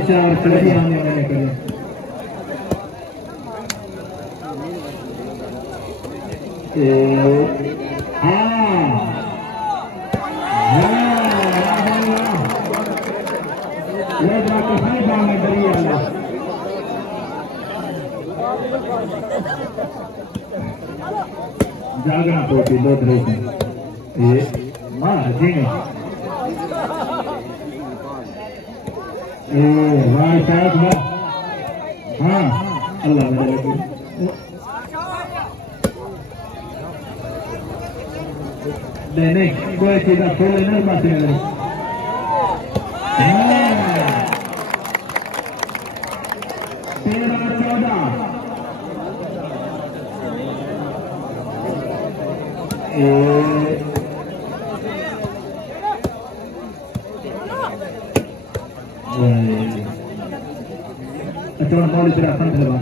चार खड़ी आने वाले करें जागना पोती दो मार देंगे वाह शायद वाह हाँ अल्लाह मेरे लगे नहीं कोई चीज़ खोले नहीं बात है 14 bola para frente levar.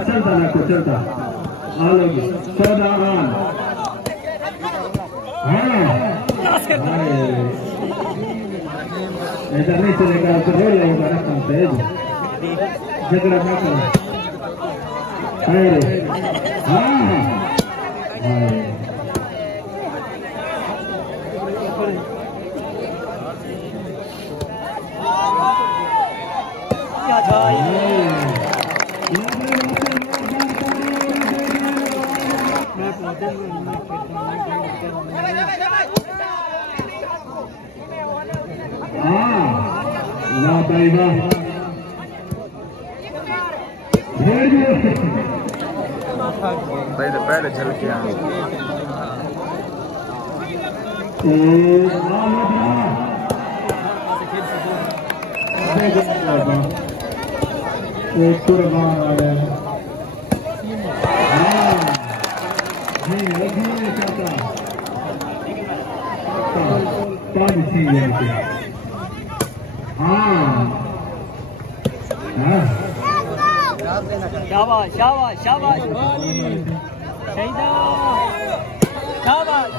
चलता ना तो चलता आलोगी 14 रन ऐसा नहीं चलेगा तो रोल होगा ना कम से झगड़ा ना करो पहले चल के शाबाश शाबाश शाबाश शहीदा शाबाश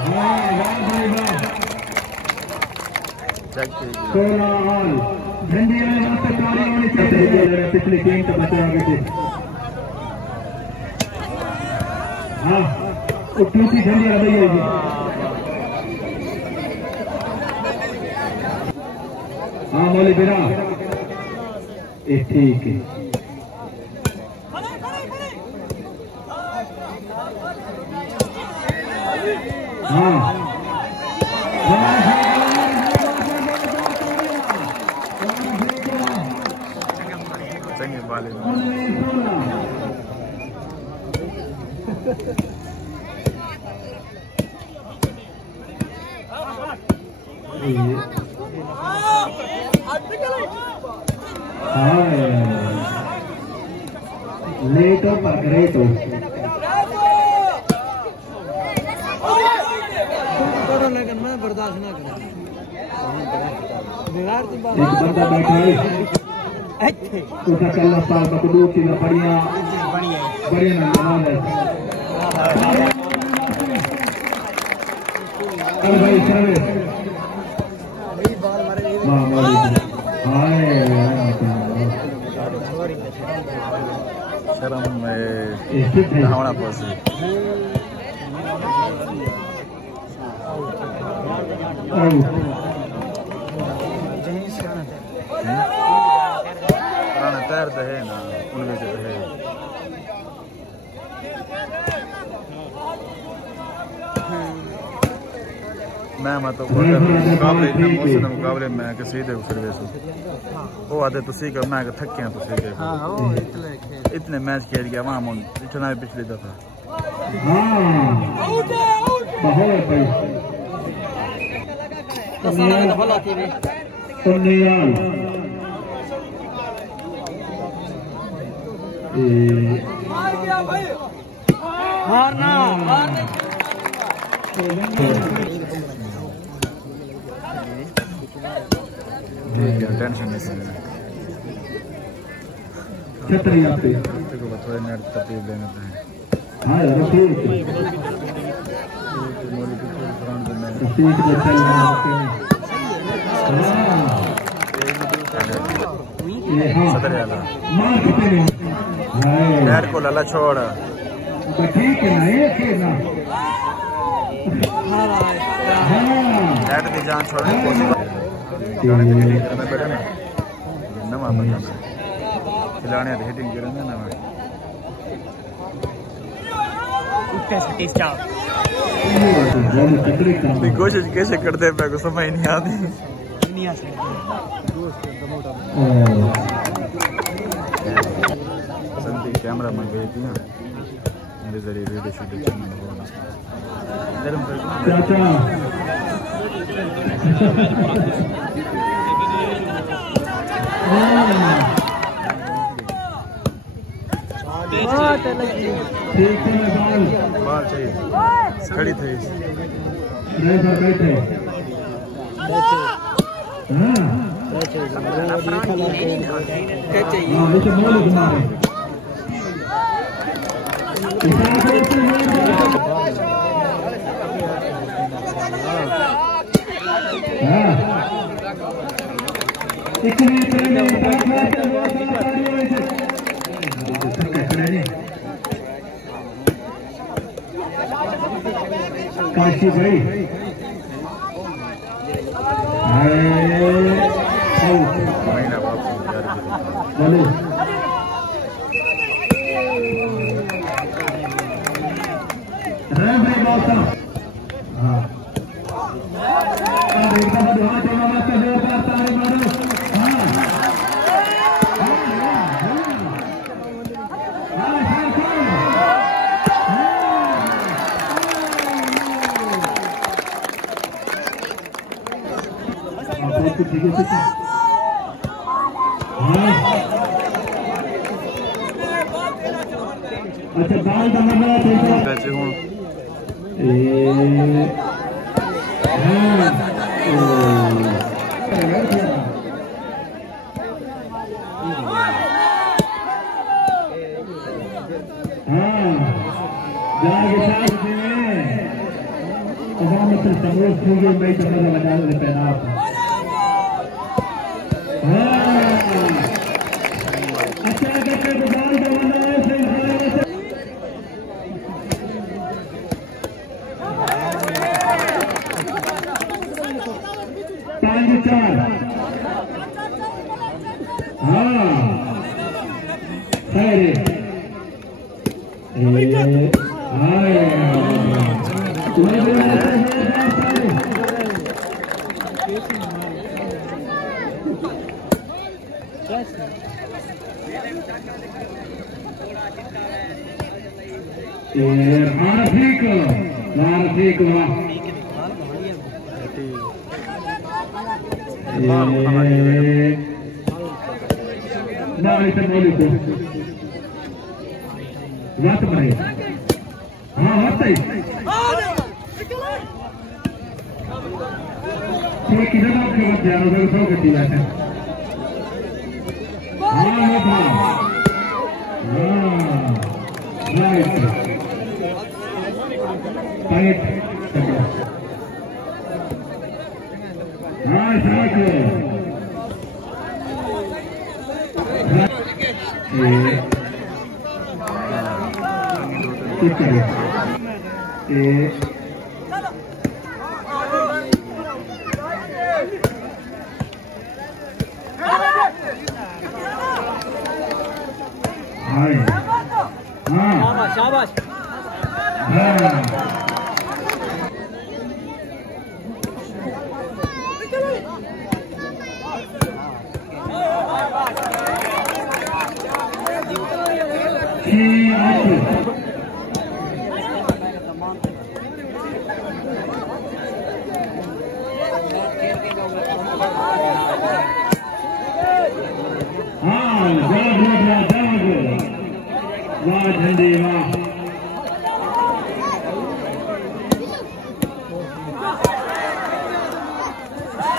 16 ऑल झंडी वाले रास्ते कार्य होने चाहिए पिछले गेम का बचा आगे से हाँ वो टूटी झंडी आ गई होगी हाँ मौली बिरा ठीक है हाँ चंगे वाले लेटो पकड़ेटो लेकिन मैं बर्दाश्त ना करूं एक बंदा बैठा है उसका कल्ला साल का कुछ चीज़ बढ़िया बढ़िया ना है अब भाई सर्वे माँ मारी हाय शर्म में धावना पड़े तैर तो है ना उनमें से है मैं मतलब मुकाबले में किसी दे सर्विस वो आते तुसी का मैं थके तुसी के इतने मैच खेल गया वहां इतना पिछली दफा मारना टेंशन नहीं छतरी पे थोड़े नेट तकलीफ देने पे हाँ यार ठीक ठीक है चलना सदर वाला मार कितने नेट को लाला छोड़ ठीक है ना ये के ना नेट की जान छोड़ने की कोशिश बैठे ना नवा बंदा खिलाने हिटिंग करेंगे ना कोशिश कैसे करते पे को समझ नहीं आती संती कैमरा में गई थी ना मेरे जरिए वीडियो शूटिंग बाल चाहिए खड़ी थी काशी भाई बोलो अच्छा दाल दमना बच्चे हूं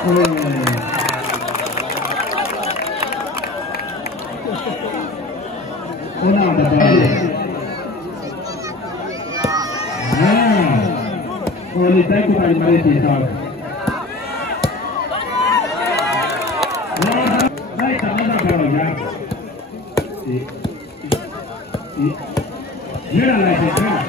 Oleh saya bukan mari kita. Baik, sama-sama kalau ya. Mira la excepción.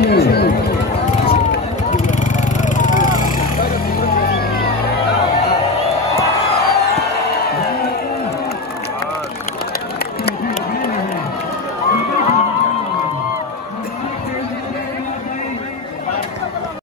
अच्छा